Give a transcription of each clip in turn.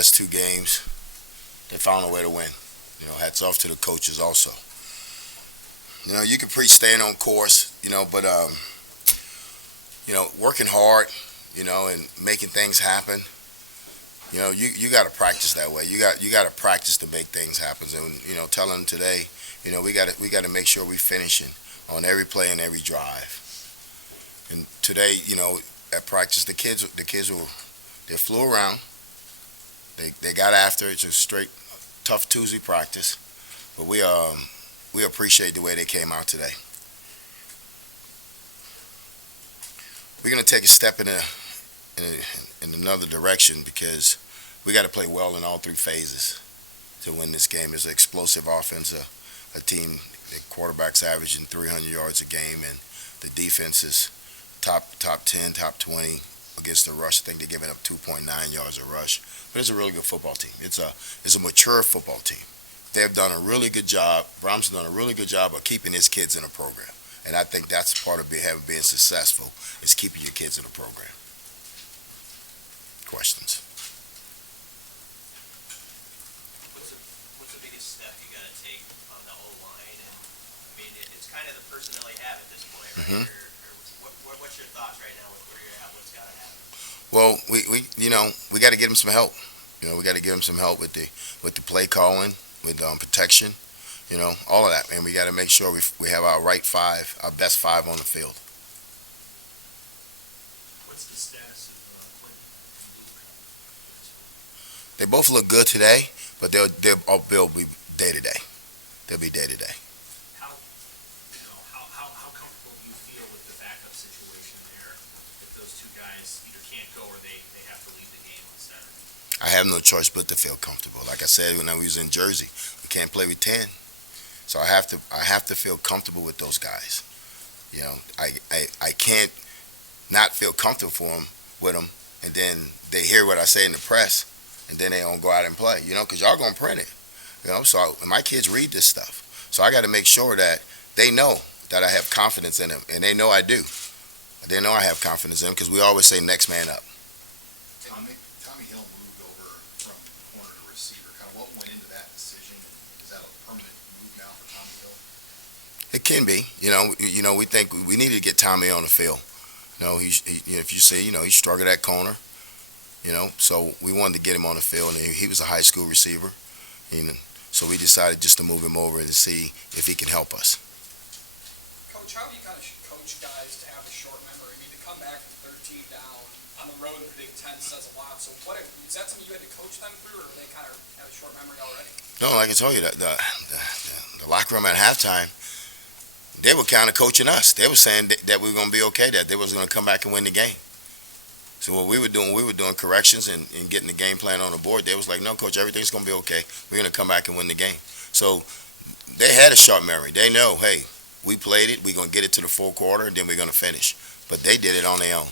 last two games, they found a way to win. Hats off to the coaches also. You can preach staying on course, but working hard, and making things happen. You got to practice that way. You got to practice to make things happen. And telling them today, we got to make sure we finishing on every play and every drive. And today, at practice, the kids they flew around. They got after it. It's a straight tough Tuesday practice, but we appreciate the way they came out today. We're gonna take a step in another direction because we got to play well in all three phases to win this game. It's an explosive offense, a team. The quarterback's averaging 300 yards a game, and the defense is top 10, top 20 against the rush. I think they're giving up 2.9 yards a rush, but it's a really good football team. It's a mature football team. They've done a really good job. Brahms has done a really good job of keeping his kids in a program, and I think that's part of being successful is keeping your kids in a program. Questions? What's the biggest step you got to take on the O-line? And I mean, it's kind of the personnel you have at this point, right? Or what's your thoughts right now with where you're at? What's got to happen? Well, we got to get them some help. We got to give them some help with the play calling, with protection, all of that. And we got to make sure we have our best five on the field. What's the status of Quentin and Luke? They both look good today, but they'll be day to day. They'll be day to day. How comfortable do you feel with the backup situation there? If those two guys either can't go or they have to leave the game on Saturday. I have no choice but to feel comfortable. Like I said when I was in Jersey, we can't play with 10, so I have to feel comfortable with those guys. I can't not feel comfortable with them, and then they hear what I say in the press, and then they don't go out and play. Because y'all gonna print it. So my kids read this stuff, so I got to make sure that they know that I have confidence in them, and they know I do. They know I have confidence in them because we always say next man up. Tommy Hill moved over from corner to receiver. Kind of what went into that decision? Is that a permanent move now for Tommy Hill? It can be. We think we need to get Tommy on the field. If you see, he struggled at corner. So we wanted to get him on the field, and he was a high school receiver. So we decided just to move him over and see if he can help us. Coach, how do you kind of coach guys to have a short memory? I mean, to come back from 13 down on the road in the Big Ten says a lot. So is that something you had to coach them through, or do they kind of have a short memory already? No, like I told you, the locker room at halftime, they were kind of coaching us. They were saying that we were going to be okay, that they was going to come back and win the game. So what we were doing corrections and getting the game plan on the board. They was like, no, Coach, everything's going to be okay. We're going to come back and win the game. So they had a short memory. They know, hey, we played it. We're going to get it to the fourth quarter, and then we're going to finish. But they did it on their own.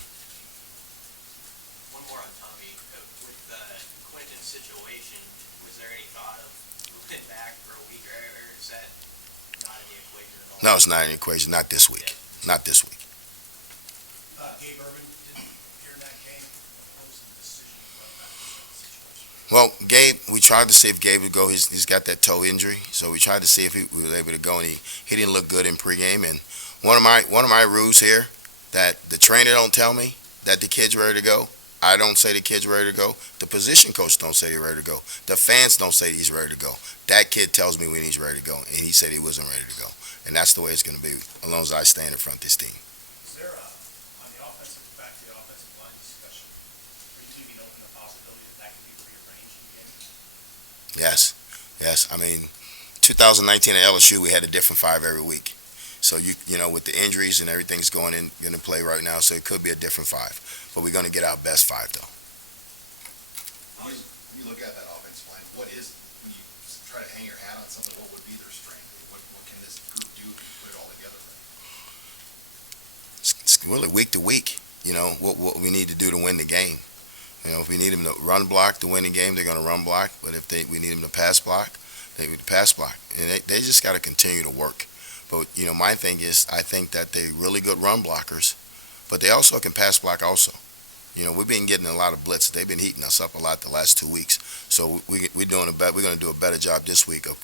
One more on Tommy. With the Quentin situation, was there any thought of moving back for a week, or is that not in the equation at all? No, it's not in the equation. Not this week. Not this week. Gabe Urban didn't appear in that game. What was the decision about that situation? Well, Gabe, we tried to see if Gabe would go. He's got that toe injury, so we tried to see if he was able to go, and he didn't look good in pregame. And one of my rules here, that the trainer don't tell me that the kid's ready to go. I don't say the kid's ready to go. The position coach don't say he's ready to go. The fans don't say he's ready to go. That kid tells me when he's ready to go, and he said he wasn't ready to go. And that's the way it's going to be as long as I stand in front of this team. Is there on the offensive line discussion, are you leaving open the possibility that could be rearranged in the game? Yes. I mean, 2019 at LSU, we had a different five every week. So with the injuries and everything's going to play right now, so it could be a different five. But we're going to get our best five though. When you look at that offensive line, when you try to hang your hat on something, what would be their strength? What can this group do if you put it all together? It's really week to week. What we need to do to win the game. If we need them to run block to win the game, they're going to run block. But if we need them to pass block, they would pass block. And they just got to continue to work. But, my thing is I think that they're really good run blockers, but they also can pass block also. We've been getting a lot of blitz. They've been heating us up a lot the last 2 weeks. So we're doing we're going to do a better job this week of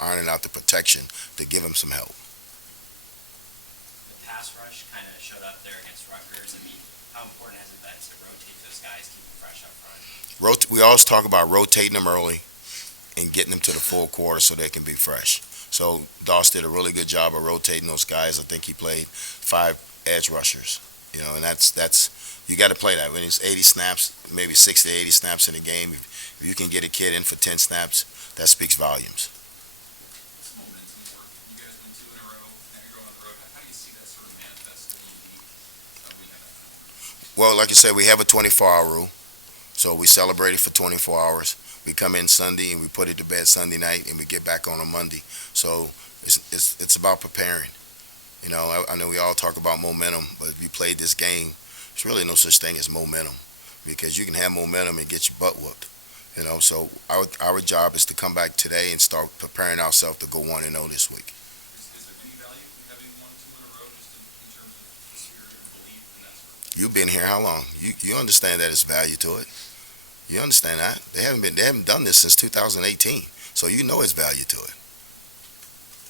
ironing out the protection to give them some help. The pass rush kind of showed up there against Rutgers. I mean, how important has it been to rotate those guys, keep them fresh up front? We always talk about rotating them early and getting them to the full quarter so they can be fresh. So Doss did a really good job of rotating those guys. I think he played 5 edge rushers. And that's you got to play that when it's 80 snaps, maybe 60 to 80 snaps in a game. If you can get a kid in for 10 snaps, that speaks volumes. What's the momentum work? You guys win 2 in a row, now you're going on the road. How do you see that sort of manifesting in the league when you have that kind of? Well, like I said, we have a 24-hour rule, so we celebrate it for 24 hours. We come in Sunday and we put it to bed Sunday night, and we get back on Monday. So it's about preparing. I know we all talk about momentum, but if you played this game, there's really no such thing as momentum, because you can have momentum and get your butt whooped. So our job is to come back today and start preparing ourselves to go 1-0 this week. Is there any value in having 1, 2 in a row just in terms of the spirit of belief and that sort of thing? You've been here how long? You understand that there's value to it. You understand that they haven't done this since 2018, so you know it's value to it.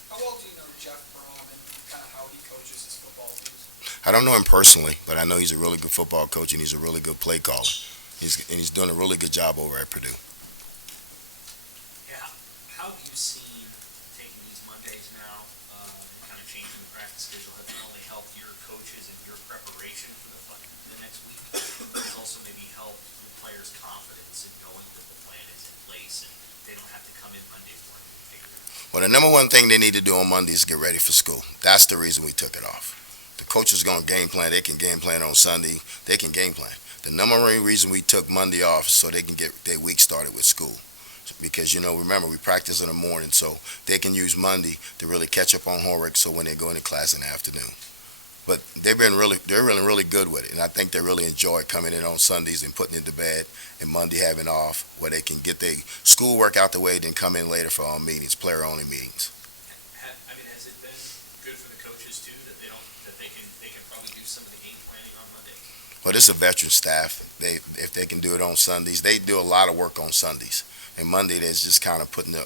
How well do you know Jeff Brom and kind of how he coaches his football teams? I don't know him personally, but I know he's a really good football coach and he's a really good play caller. He's doing a really good job over at Purdue. Yeah. How have you seen taking these Mondays now and kind of changing the practice schedule have not only helped your coaches and your preparation for the next week, but it's also maybe helped the players' confidence in knowing that the plan is in place and they don't have to come in Monday morning and figure it out? Well, the number one thing they need to do on Monday is get ready for school. That's the reason we took it off. The coaches going to game plan. They can game plan on Sunday. They can game plan. The number one reason we took Monday off so they can get their week started with school. Because, remember, we practice in the morning, so they can use Monday to really catch up on homework so when they go into class in the afternoon. But they're really good with it, and I think they really enjoy coming in on Sundays and putting it to bed, and Monday having off where they can get their schoolwork out the way, then come in later for our meetings, player-only meetings. Has it been good for the coaches too that they can probably do some of the game planning on Monday? Well, this is a veteran staff. If they can do it on Sundays, they do a lot of work on Sundays. And Monday, there's just kind of putting the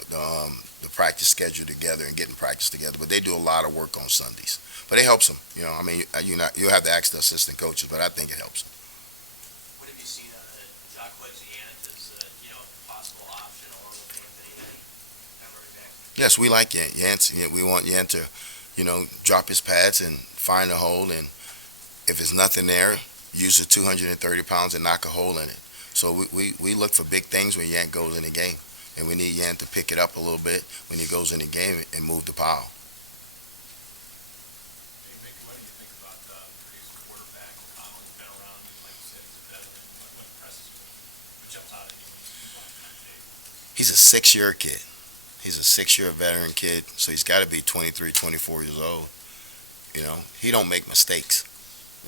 practice schedule together and getting practice together. But they do a lot of work on Sundays. But it helps them. You have to ask the assistant coaches, but I think it helps them. What have you seen on Jacques Yant as a possible option along with Anthony at running back? Yes, we like Yant. We want Yant to, drop his pads and find a hole. And if there's nothing there, use the 230 pounds and knock a hole in it. So we look for big things when Yant goes in the game. And we need Yant to pick it up a little bit when he goes in the game and move the pile. Hey, Mickey, what do you think about Purdue's quarterback? Conley's been around, like you said, he's a veteran. What impresses you? What jumps out at you when you watch him on tape? He's a 6-year kid. He's a 6-year veteran kid, so he's got to be 23, 24 years old. He don't make mistakes.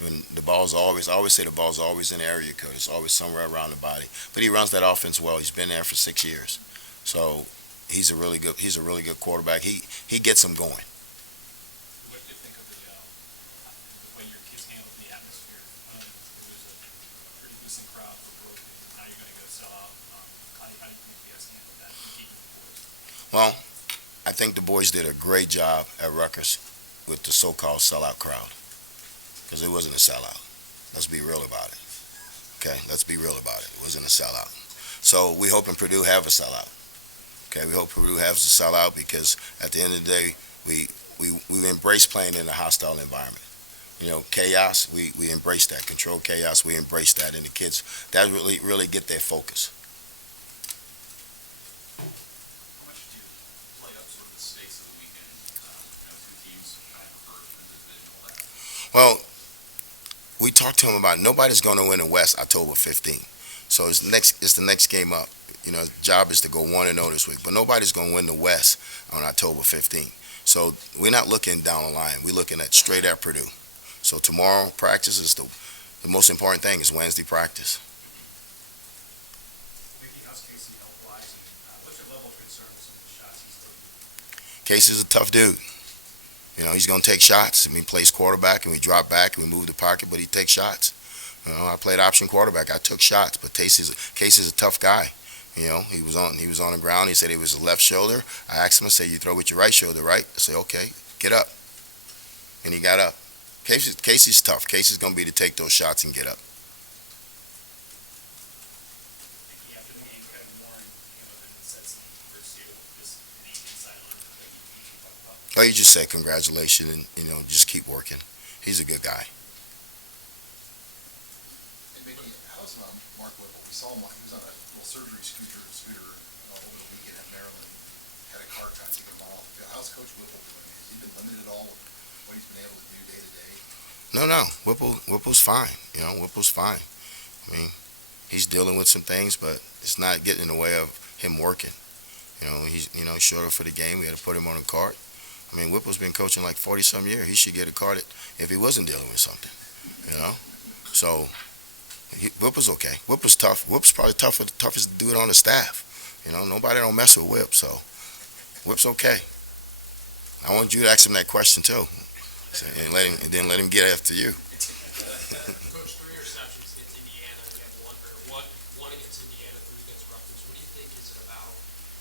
When the ball's I always say the ball's always in the area code. It's always somewhere around the body. But he runs that offense well. He's been there for 6 years. So he's a really good quarterback. He gets them going. What do you think of the way your kids handled the atmosphere? It was a pretty decent crowd for Brooklyn. Now you're going to go sell out. How do you think you guys handled that and keep the boys? Well, I think the boys did a great job at Rutgers with the so-called sellout crowd. Because it wasn't a sellout. Let's be real about it. Okay, let's be real about it. It wasn't a sellout. So we hoping Purdue have a sellout. Okay, we hope Purdue has a sellout because at the end of the day, we embrace playing in a hostile environment. Chaos, we embrace that. Control chaos, we embrace that. And the kids, that really get their focus. How much do you play up sort of the stakes of the weekend? Two teams kind of first in the division, all that. Well, we talked to him about nobody's going to win the West October 15th. So it's the next game up. His job is to go 1-0 this week, but nobody's going to win the West on October 15th. So we're not looking down the line. We're looking at straight at Purdue. So tomorrow practice is the most important thing is Wednesday practice. Mickey, how's Casey health-wise? What's your level of concern with some of the shots he's taking? Casey's a tough dude. He's going to take shots. He plays quarterback, and we drop back, and we move the pocket, but he takes shots. I played option quarterback. I took shots, but Casey's a tough guy. He was on the ground. He said it was his left shoulder. I asked him, I said, "You throw with your right shoulder, right?" I said, "Okay, get up." And he got up. Casey's tough. Casey's gonna be to take those shots and get up. After the game, Kevin Warren came up and said something towards you, just anything silent that you talk about. Oh, you just said congratulations and just keep working. He's a good guy. Hey, Mickey, how's Mark Whipple? We saw him, he was on a little surgery scooter over the weekend at Maryland. Had a car crash, he got off the field. How's Coach Whipple doing? Has he been limited at all with what he's been able to do day to day? No. Whipple's fine. Whipple's fine. I mean, he's dealing with some things, but it's not getting in the way of him working. He's showed up for the game. We had to put him on a cart. I mean, Whipple's been coaching like 40-some years. He should get a card if he wasn't dealing with something. So Whipple's okay. Whipple's tough. Whipple's probably toughest dude on the staff. Nobody don't mess with Whip, so Whip's okay. I want you to ask him that question too, and then let him get after you. Coach, 3 interceptions against Indiana. You have one against Indiana, 3 against Rutgers. What do you think is it about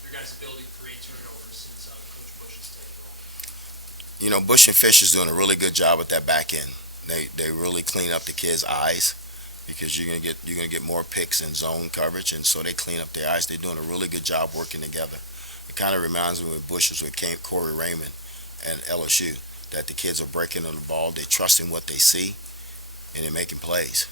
your guys' ability to create turnovers since Coach Bush has taken over? Bush and Fish is doing a really good job with that back end. They really clean up the kids' eyes because you're gonna get more picks in zone coverage, and so they clean up their eyes. They're doing a really good job working together. It kind of reminds me when Bush was with Corey Raymond and LSU, that the kids are breaking on the ball. They're trusting what they see, and they're making plays.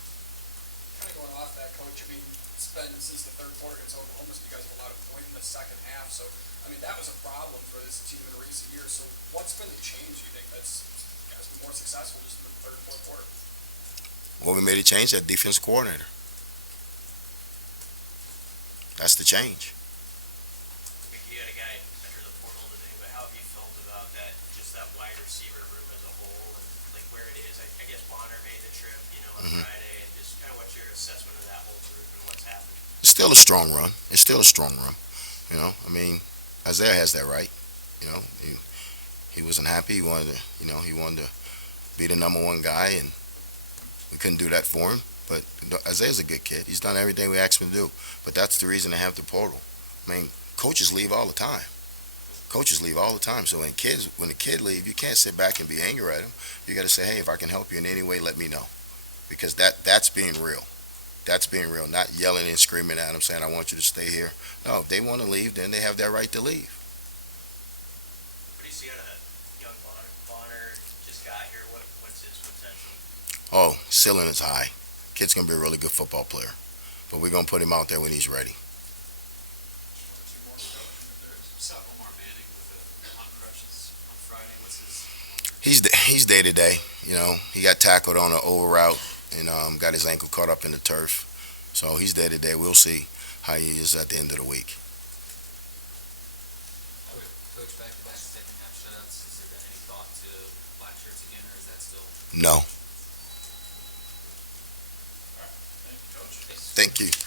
Kind of going off that, Coach, I mean, it's been since the third quarter against Oklahoma, so you guys have allowed a point in the second half. So, I mean, that was a problem for this team in recent years. So, what's been the change, you think, that's you guys been more successful just in the third and fourth quarter? Well, we made a change at defense coordinator. That's the change. You had a guy enter the portal today, but how have you felt about that, just that wide receiver room as a whole, and like where it is? I guess Bonner made the trip, on Friday, and just kind of what's your assessment of that whole group and what's happened? It's still a strong run. It's still a strong run. I mean, Isaiah has that right. He wasn't happy. He wanted to be the number one guy, and we couldn't do that for him. But Isaiah's a good kid. He's done everything we asked him to do. But that's the reason they have the portal. I mean, coaches leave all the time. So when the kid leave, you can't sit back and be angry at him. You got to say, hey, if I can help you in any way, let me know. Because that's being real. That's being real, not yelling and screaming at them saying, I want you to stay here. No, if they want to leave, then they have that right to leave. What do you see out of young Bonner? Bonner just got here. What's his potential? Oh, ceiling is high. Kid's going to be a really good football player. But we're going to put him out there when he's ready. Sophomore Manning with the on crutches on Friday. What's his? He's day to day. He got tackled on an over route and got his ankle caught up in the turf. So he's day to day. We'll see how he is at the end of the week. Coach, back-to-back second half shutouts. Has there been any thought to black shirts again, or is that still? No. All right, thank you, Coach. Thank you.